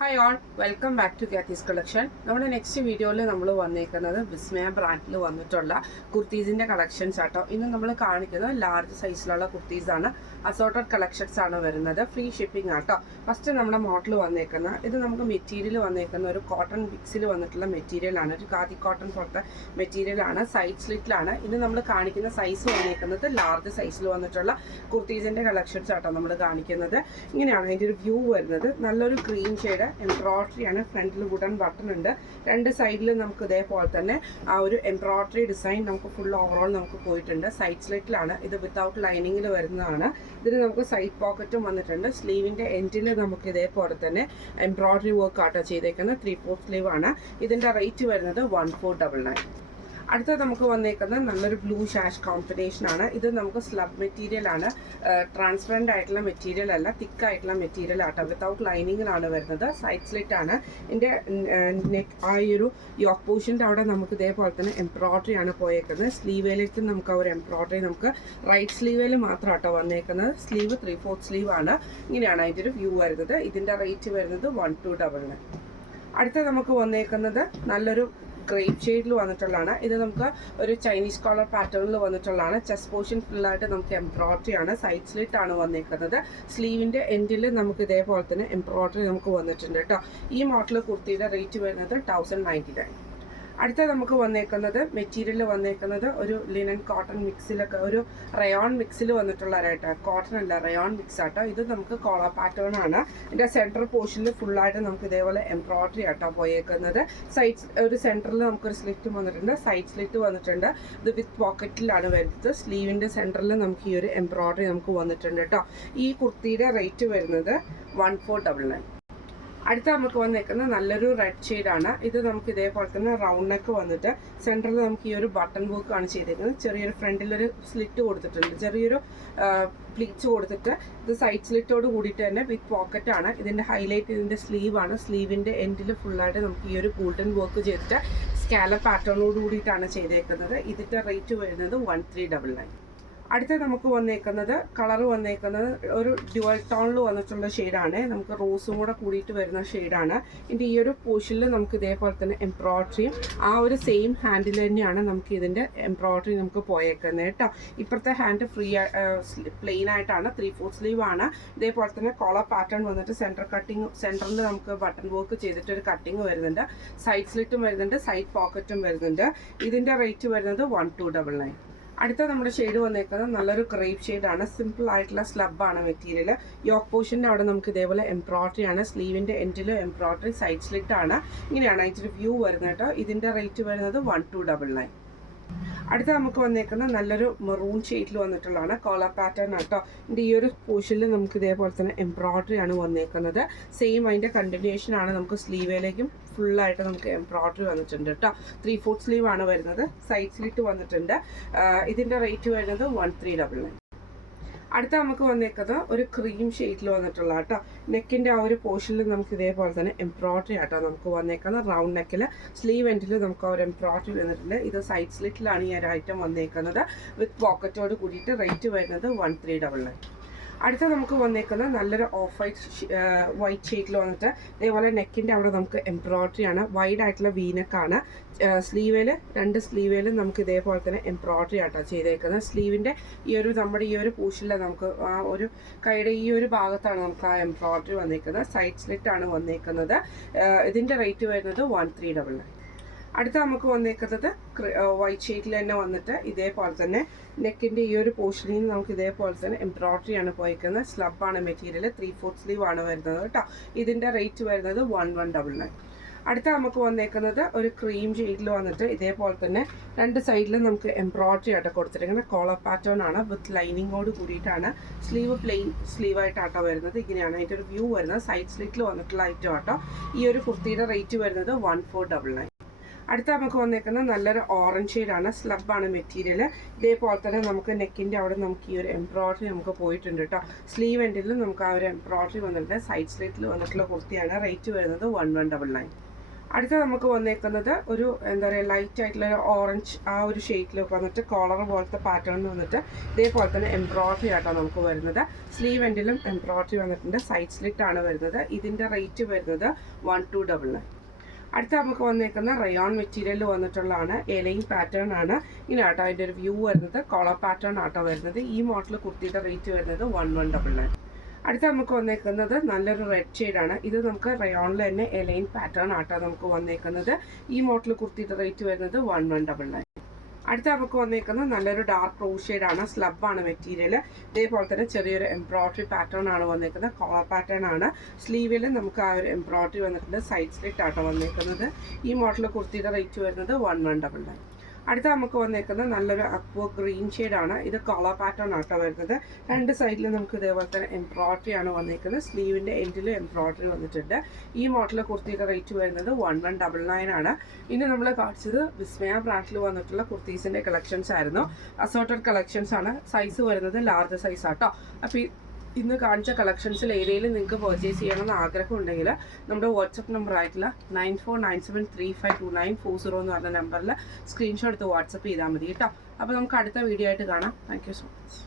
Hi all welcome back to Kathy's collection. നമ്മുടെ next വീഡിയോയിൽ നമ്മൾ വന്നേക്കുന്നത് വിസ്മയ ബ്രാൻഡിൽ വന്നിട്ടുള്ള കുർത്തീസിൻ്റെ കളക്ഷൻസ് ആട്ടോ. ഇന്ന് നമ്മൾ കാണിക്കുന്നത് ലാർജ് സൈസിലുള്ള കുർത്തീസാണ്. അസോർട്ടഡ് കളക്ഷൻസ് ആണ് വരുന്നത്. ഫ്രീ ഷിപ്പിംഗ് ആട്ടോ. ഫസ്റ്റ് നമ്മുടെ മോഡൽ വന്നേക്കുന്ന ഇത് നമുക്ക് മെറ്റീരിയൽ വന്നേക്കുന്ന ഒരു കോട്ടൺ മിക്സിൽ വന്നിട്ടുള്ള മെറ്റീരിയലാണ്. ഒരു ഖാദി കോട്ടൺ പോലത്തെ മെറ്റീരിയലാണ്. സൈഡ് സ്ലിറ്റിലാണ്. ഇത് നമ്മൾ കാണിക്കുന്ന സൈസ് വന്നേക്കുന്നത് ലാർജ് സൈസിൽ വന്നിട്ടുള്ള കുർത്തീസിൻ്റെ കളക്ഷൻസ് ആട്ടോ നമ്മൾ കാണിക്കുന്നത്. ഇങ്ങനെയാണ് അതിൻ്റെ ഒരു വ്യൂ വരുന്നത്. നല്ലൊരു ക്രീം ഷെയ്ഡ് എംബ്രോയിഡറി ആണ്. ഫ്രണ്ടിൽ വുഡൻ ബട്ടൺ ഉണ്ട്. രണ്ട് സൈഡിലും നമുക്ക് ഇതേപോലെ തന്നെ ആ ഒരു എംബ്രോയിഡറി ഡിസൈൻ നമുക്ക് ഫുൾ ഓവറോൾ നമുക്ക് പോയിട്ടുണ്ട്. സൈഡ് സ്ലിറ്റിലാണ്. ഇത് വിത്തൗട്ട് ലൈനിങ്ങിൽ വരുന്നതാണ്. ഇതിന് നമുക്ക് സൈഡ് പോക്കറ്റും വന്നിട്ടുണ്ട്. സ്ലീവിൻ്റെ എൻഡിൽ നമുക്ക് ഇതേപോലെ തന്നെ എംബ്രോയിഡറി വർക്ക് ആട്ടോ ചെയ്തേക്കുന്നത്. 3/4 സ്ലീവ് ആണ്. ഇതിൻ്റെ റേറ്റ് വരുന്നത് 1499. അടുത്തത് നമുക്ക് വന്നേക്കുന്നത് നല്ലൊരു ബ്ലൂ ഷാഷ് കോമ്പിനേഷൻ ആണ്. ഇത് നമുക്ക് സ്ലബ് മെറ്റീരിയൽ ആണ്. ട്രാൻസ്പെറൻ്റ് ആയിട്ടുള്ള മെറ്റീരിയൽ അല്ല, തിക്ക് ആയിട്ടുള്ള മെറ്റീരിയൽ ആട്ടോ. വിത്തൗട്ട് ലൈനിങ്ങിലാണ് വരുന്നത്. സൈഡ് സ്ലിറ്റ് ആണ്. ഇതിൻ്റെ നെക്ക് ആ ഒരു യോക്ക് പോർഷൻ്റെ അവിടെ നമുക്ക് ഇതേപോലെ തന്നെ എംബ്രോയിഡറി ആണ് പോയേക്കുന്നത്. സ്ലീവേലേക്ക് നമുക്ക് ആ ഒരു എംബ്രോയിഡറി നമുക്ക് റൈറ്റ് സ്ലീവേൽ മാത്രം ആട്ടോ വന്നേക്കുന്നത്. സ്ലീവ് 3/4 സ്ലീവ് ആണ്. ഇങ്ങനെയാണ് അതിൻ്റെ ഒരു വ്യൂ വരുന്നത്. ഇതിൻ്റെ റേറ്റ് വരുന്നത് 1299. അടുത്ത നമുക്ക് വന്നേക്കുന്നത് നല്ലൊരു ഗ്രേപ്പ് ഷെയ്ഡിൽ വന്നിട്ടുള്ളതാണ്. ഇത് നമുക്ക് ഒരു ചൈനീസ് കോളർ പാറ്റേണിൽ വന്നിട്ടുള്ളതാണ്. ചെസ്റ്റ് പോർഷൻ ഫുള്ളായിട്ട് നമുക്ക് എംബ്രോയിഡറി ആണ്. സൈഡ് സ്ലിറ്റ് ആണ് വന്നിരിക്കുന്നത്. സ്ലീവിൻ്റെ എൻഡിൽ നമുക്ക് ഇതേപോലെ തന്നെ എംബ്രോയിഡറി നമുക്ക് വന്നിട്ടുണ്ട് കേട്ടോ. ഈ മോഡൽ കുർത്തിയുടെ റേറ്റ് വരുന്നത് 1099. അടുത്ത നമുക്ക് വന്നേക്കുന്നത് മെറ്റീരിയൽ വന്നേക്കുന്നത് ഒരു ലിനൻ കോട്ടൺ മിക്സിലൊക്കെ ഒരു റയോൺ മിക്സിൽ വന്നിട്ടുള്ളതായിട്ട്. കോട്ടൺ അല്ല, റയോൺ മിക്സ് ആട്ടോ. ഇത് നമുക്ക് കോളർ പാറ്റേൺ ആണ്. ഇതിൻ്റെ സെൻട്രൽ പോർഷനിൽ ഫുള്ളായിട്ട് നമുക്ക് ഇതേപോലെ എംബ്രോയിഡറി ആട്ടോ പോയേക്കുന്നത്. സൈഡ് ഒരു സെൻറ്ററിൽ നമുക്കൊരു സ്ലിറ്റ് വന്നിട്ടുണ്ട്. സൈഡ് സ്ലിറ്റ് വന്നിട്ടുണ്ട്. ഇത് വിത്ത് പോക്കറ്റിലാണ് വരുന്നത്. സ്ലീവിൻ്റെ സെൻറ്ററിൽ നമുക്ക് ഈ ഒരു എംബ്രോയിഡറി നമുക്ക് വന്നിട്ടുണ്ട് കേട്ടോ. ഈ കുർത്തിയുടെ റേറ്റ് വരുന്നത് 1499. അടുത്ത നമുക്ക് വന്നേക്കുന്നത് നല്ലൊരു റെഡ് ഷെയ്ഡാണ്. ഇത് നമുക്ക് ഇതേപോലെ തന്നെ റൗണ്ട് നെക്ക് വന്നിട്ട് സെൻറ്ററിൽ നമുക്ക് ഈ ഒരു ബട്ടൺ വർക്ക് ആണ് ചെയ്തേക്കുന്നത്. ചെറിയൊരു ഫ്രണ്ടിലൊരു സ്ലിറ്റ് കൊടുത്തിട്ടുണ്ട്. ചെറിയൊരു പ്ലീറ്റ്സ് കൊടുത്തിട്ട് ഇത് സൈഡ് സ്ലിറ്റോട് കൂടിയിട്ട് തന്നെ വിത്ത് പോക്കറ്റ് ആണ്. ഇതിൻ്റെ ഹൈലൈറ്റ് ഇതിൻ്റെ സ്ലീവാണ്. സ്ലീവിൻ്റെ എൻഡിൽ ഫുള്ളായിട്ട് നമുക്ക് ഈ ഒരു ഗോൾഡൻ വർക്ക് ചെയ്തിട്ട് സ്കാലപ്പ് പാറ്റേണോട് കൂടിയിട്ടാണ് ചെയ്തേക്കുന്നത്. ഇതിൻ്റെ റേറ്റ് വരുന്നത് 1399. അടുത്ത നമുക്ക് വന്നേക്കുന്നത് കളർ വന്നേക്കുന്നത് ഒരു ഡ്യുവൽ ടോണിൽ വന്നിട്ടുള്ള ഷെയ്ഡാണ്. നമുക്ക് റോസും കൂടെ കൂടിയിട്ട് വരുന്ന ഷെയ്ഡാണ്. ഇതിൻ്റെ ഈ ഒരു പോർഷനിൽ നമുക്ക് ഇതേപോലെ തന്നെ എംബ്രോയിഡറിയും ആ ഒരു സെയിം ഹാൻഡിൽ തന്നെയാണ് നമുക്ക് ഇതിൻ്റെ എംബ്രോയിഡറി നമുക്ക് പോയേക്കുന്നത് കേട്ടോ. ഇപ്പോഴത്തെ ഹാൻഡ് ഫ്രീ പ്ലെയിൻ ആയിട്ടാണ്. 3/4 സ്ലീവ് ആണ്. ഇതേപോലെ തന്നെ കോളർ പാറ്റേൺ വന്നിട്ട് സെൻറ്ററിൽ നമുക്ക് ബട്ടൺ വർക്ക് ചെയ്തിട്ടൊരു കട്ടിങ് വരുന്നുണ്ട്. സൈഡ് സ്ലിറ്റും വരുന്നുണ്ട്. സൈഡ് പോക്കറ്റും വരുന്നുണ്ട്. ഇതിൻ്റെ റേറ്റ് വരുന്നത് 1299. അടുത്ത നമ്മുടെ ഷെയ്ഡ് വന്നേക്കുന്നത് നല്ലൊരു ക്രേപ്പ് ഷെയ്ഡാണ്. സിമ്പിൾ ആയിട്ടുള്ള സ്ലബാണ് മെറ്റീരിയൽ. യോക്ക് പോർഷൻ്റെ അവിടെ നമുക്ക് ഇതേപോലെ എംബ്രോയിഡറി ആണ്. സ്ലീവിൻ്റെ എൻഡിൽ എംബ്രോയിഡറി, സൈഡ് സ്ലിറ്റ് ആണ്. ഇങ്ങനെയാണ് അതിൻ്റെ വ്യൂ വരുന്നത് കേട്ടോ. ഇതിൻ്റെ റേറ്റ് വരുന്നത് 1299. അടുത്ത നമുക്ക് വന്നേക്കുന്ന നല്ലൊരു മെറൂൺ ഷെയ്ഡിൽ വന്നിട്ടുള്ളതാണ്. കോളർ പാറ്റേൺ ആട്ടോ. ഇതിൻ്റെ ഈ ഒരു പോർഷനിൽ നമുക്ക് ഇതേപോലെ തന്നെ എംബ്രോയിഡറി ആണ് വന്നേക്കുന്നത്. സെയിം അതിൻ്റെ കണ്ടിന്യൂഷൻ ആണ്. നമുക്ക് സ്ലീവിലേക്കും ഫുള്ളായിട്ട് നമുക്ക് എംബ്രോയിഡറി വന്നിട്ടുണ്ട് കേട്ടോ. 3/4 സ്ലീവ് ആണ് വരുന്നത്. സൈഡ് സ്ലിറ്റ് വന്നിട്ടുണ്ട്. ഇതിൻ്റെ റേറ്റ് വരുന്നത് 1399. അടുത്ത നമുക്ക് വന്നേക്കുന്നത് ഒരു ക്രീം ഷെയ്ഡിൽ വന്നിട്ടുള്ള കേട്ടോ. നെക്കിൻ്റെ ആ ഒരു പോർഷനിൽ നമുക്ക് ഇതേപോലെ തന്നെ എംബ്രോയിഡറി ആട്ടോ നമുക്ക് വന്നേക്കുന്നത്. റൗണ്ട് നെക്കിൽ സ്ലീവ് എൻഡിൽ നമുക്ക് ആ ഒരു എംബ്രോയിഡറി വന്നിട്ടുണ്ട്. ഇത് സൈഡ് സ്ലിറ്റിലാണ് ഈ ഒരു ഐറ്റം വന്നേക്കുന്നത്. വിത്ത് പോക്കറ്റോട് കൂടിയിട്ട് റേറ്റ് വരുന്നത് 1399. അടുത്ത നമുക്ക് വന്നേക്കുന്നത് നല്ലൊരു ഓഫ് വൈറ്റ് ഷെയ്ഡിൽ വന്നിട്ട് ഇതേപോലെ നെക്കിൻ്റെ അവിടെ നമുക്ക് എംബ്രോയിഡറി ആണ്. വൈഡ് ആയിട്ടുള്ള വീനക്കാണ്. രണ്ട് സ്ലീവേലും നമുക്ക് ഇതേപോലെ തന്നെ എംബ്രോയിഡറി ആട്ടോ ചെയ്തേക്കുന്നത്. സ്ലീവിൻ്റെ ഈ ഒരു നമ്മുടെ ഈ ഒരു പോർഷനിൽ നമുക്ക് ആ ഒരു കൈയുടെ ഈ ഒരു ഭാഗത്താണ് നമുക്ക് ആ എംബ്രോയിഡറി വന്നേക്കുന്നത്. സൈഡ് സ്ലിറ്റ് ആണ് വന്നേക്കുന്നത്. ഇതിൻ്റെ റേറ്റ് വരുന്നത് 1399. അടുത്ത നമുക്ക് വന്നേക്കുന്നത് വൈറ്റ് ഷെയ്ഡിൽ തന്നെ വന്നിട്ട് ഇതേപോലെ തന്നെ നെക്കിൻ്റെ ഈ ഒരു പോർഷനിൽ നിന്ന് നമുക്ക് ഇതേപോലെ തന്നെ എംബ്രോയിഡറി ആണ് പോയിരിക്കുന്നത്. സ്ലബാണ് മെറ്റീരിയൽ. 3/4 സ്ലീവ് ആണ് വരുന്നത് കേട്ടോ. ഇതിൻ്റെ റേറ്റ് വരുന്നത് 1199. അടുത്ത നമുക്ക് വന്നേക്കുന്നത് ഒരു ക്രീം ഷെയ്ഡിൽ വന്നിട്ട് ഇതേപോലെ തന്നെ രണ്ട് സൈഡിലും നമുക്ക് എംബ്രോയിഡറി ആയിട്ട് കൊടുത്തിരിക്കുന്നത്. കോളർ പാറ്റേൺ ആണ്. വിത്ത് ലൈനിങ്ങോട് കൂടിയിട്ടാണ്. സ്ലീവ് പ്ലെയിൻ സ്ലീവായിട്ടാട്ടോ വരുന്നത്. ഇങ്ങനെയാണ് അതിൻ്റെ ഒരു വ്യൂ വരുന്നത്. സൈഡ് സ്ലിറ്റിൽ വന്നിട്ടുള്ള ഐറ്റം ആട്ടോ. ഈ ഒരു കുർത്തിയുടെ റേറ്റ് വരുന്നത് 1499. അടുത്ത നമുക്ക് വന്നേക്കുന്നത് നല്ലൊരു ഓറഞ്ച് ഷെയ്ഡാണ്. സ്ലബാണ് മെറ്റീരിയൽ. ഇതേപോലെ തന്നെ നമുക്ക് നെക്കിൻ്റെ അവിടെ നമുക്ക് ഈ ഒരു എംബ്രോയിഡറി നമുക്ക് പോയിട്ടുണ്ട് കേട്ടോ. സ്ലീവ് എൻഡിലും നമുക്ക് ആ ഒരു എംബ്രോയിഡറി വന്നിട്ടുണ്ട്. സൈഡ് സ്ലിറ്റിൽ വന്നിട്ടുള്ള കുർത്തിയാണ്. റേറ്റ് വരുന്നത് 1199. അടുത്ത നമുക്ക് വന്നേക്കുന്നത് ഒരു എന്താ പറയുക ലൈറ്റ് ആയിട്ടുള്ള ഓറഞ്ച് ആ ഒരു ഷെയ്ഡിലേക്ക് വന്നിട്ട് കോളർ പോലത്തെ പാറ്റേൺ വന്നിട്ട് ഇതേപോലെ തന്നെ എംബ്രോയ്ഡറി ആയിട്ടാണ് നമുക്ക് വരുന്നത്. സ്ലീവ് എൻഡിലും എംബ്രോയ്ഡറി വന്നിട്ടുണ്ട്. സൈഡ് സ്ലിറ്റ് ആണ് വരുന്നത്. ഇതിൻ്റെ റേറ്റ് വരുന്നത് 1299. അടുത്ത നമുക്ക് വന്നേക്കുന്ന റയോൺ മെറ്റീരിയലിൽ വന്നിട്ടുള്ളതാണ്. എലൈൻ പാറ്റേൺ ആണ്. ഇങ്ങനെ ആട്ടോ അതിൻ്റെ ഒരു വ്യൂ വരുന്നത്. കോളർ പാറ്റേൺ ആട്ടോ വരുന്നത്. ഈ മോഡൽ കുർത്തിയുടെ റേറ്റ് വരുന്നത് 1199. അടുത്ത നമുക്ക് വന്നേക്കുന്നത് നല്ലൊരു റെഡ് ഷെയ്ഡാണ്. ഇത് നമുക്ക് റയോണിൽ തന്നെ എലൈൻ പാറ്റേൺ ആട്ടോ നമുക്ക് വന്നേക്കുന്നത്. ഈ മോഡൽ കുർത്തിയുടെ റേറ്റ് വരുന്നത് 1199. അടുത്ത നമുക്ക് വന്നേക്കുന്നത് നല്ലൊരു ഡാർക്ക് റോസ് ഷെയ്ഡാണ്. സ്ലബാണ് മെറ്റീരിയൽ. ഇതേപോലെ തന്നെ ചെറിയൊരു എംബ്രോയ്ഡറി പാറ്റേൺ ആണ് വന്നേക്കുന്നത്. കോളർ പാറ്റേൺ ആണ്. സ്ലീവിൽ നമുക്ക് ആ ഒരു എംബ്രോയ്ഡറി വന്നിട്ടുണ്ട്. സൈഡ് സ്ലിറ്റ് ആട്ടോ വന്നേക്കുന്നത്. ഈ മോഡൽ കുർത്തിയുടെ റേറ്റ് വരുന്നത് 1199. അടുത്ത നമുക്ക് വന്നേക്കുന്നത് നല്ലൊരു അക്വ ഗ്രീൻ ഷെയ്ഡാണ്. ഇത് കോളർ പാറ്റേൺ ആട്ടോ വരുന്നത്. രണ്ട് സൈഡിൽ നമുക്ക് ഇതേപോലെ തന്നെ എംബ്രോയ്ഡറി ആണ് വന്നേക്കുന്നത്. സ്ലീവിൻ്റെ എൻഡിൽ എംബ്രോയ്ഡറി വന്നിട്ടുണ്ട്. ഈ മോഡൽ കുർത്തിയുടെ റേറ്റ് വരുന്നത് 1199 ആണ്. ഇനി നമ്മൾ കാണിച്ചത് വിസ്മയ ബ്രാൻഡിൽ വന്നിട്ടുള്ള കുർത്തീസിൻ്റെ കളക്ഷൻസ് ആയിരുന്നു. അസോർട്ടഡ് കളക്ഷൻസ് ആണ്. സൈസ് വരുന്നത് ലാർജ് സൈസ് ആട്ടോ. അപ്പോൾ ഇന്ന് കാണിച്ച കളക്ഷൻസിൽ ഏതെങ്കിലും നിങ്ങൾക്ക് പർച്ചേസ് ചെയ്യണമെന്ന് ആഗ്രഹം ഉണ്ടെങ്കിൽ നമ്മുടെ വാട്സപ്പ് നമ്പർ ആയിട്ടുള്ള 9497352940 എന്ന് പറഞ്ഞ നമ്പറിൽ സ്ക്രീൻഷോട്ട് എടുത്ത് വാട്സപ്പ് ചെയ്താൽ മതി കേട്ടോ. അപ്പോൾ നമുക്ക് അടുത്ത വീഡിയോ ആയിട്ട് കാണാം. Thank you so much.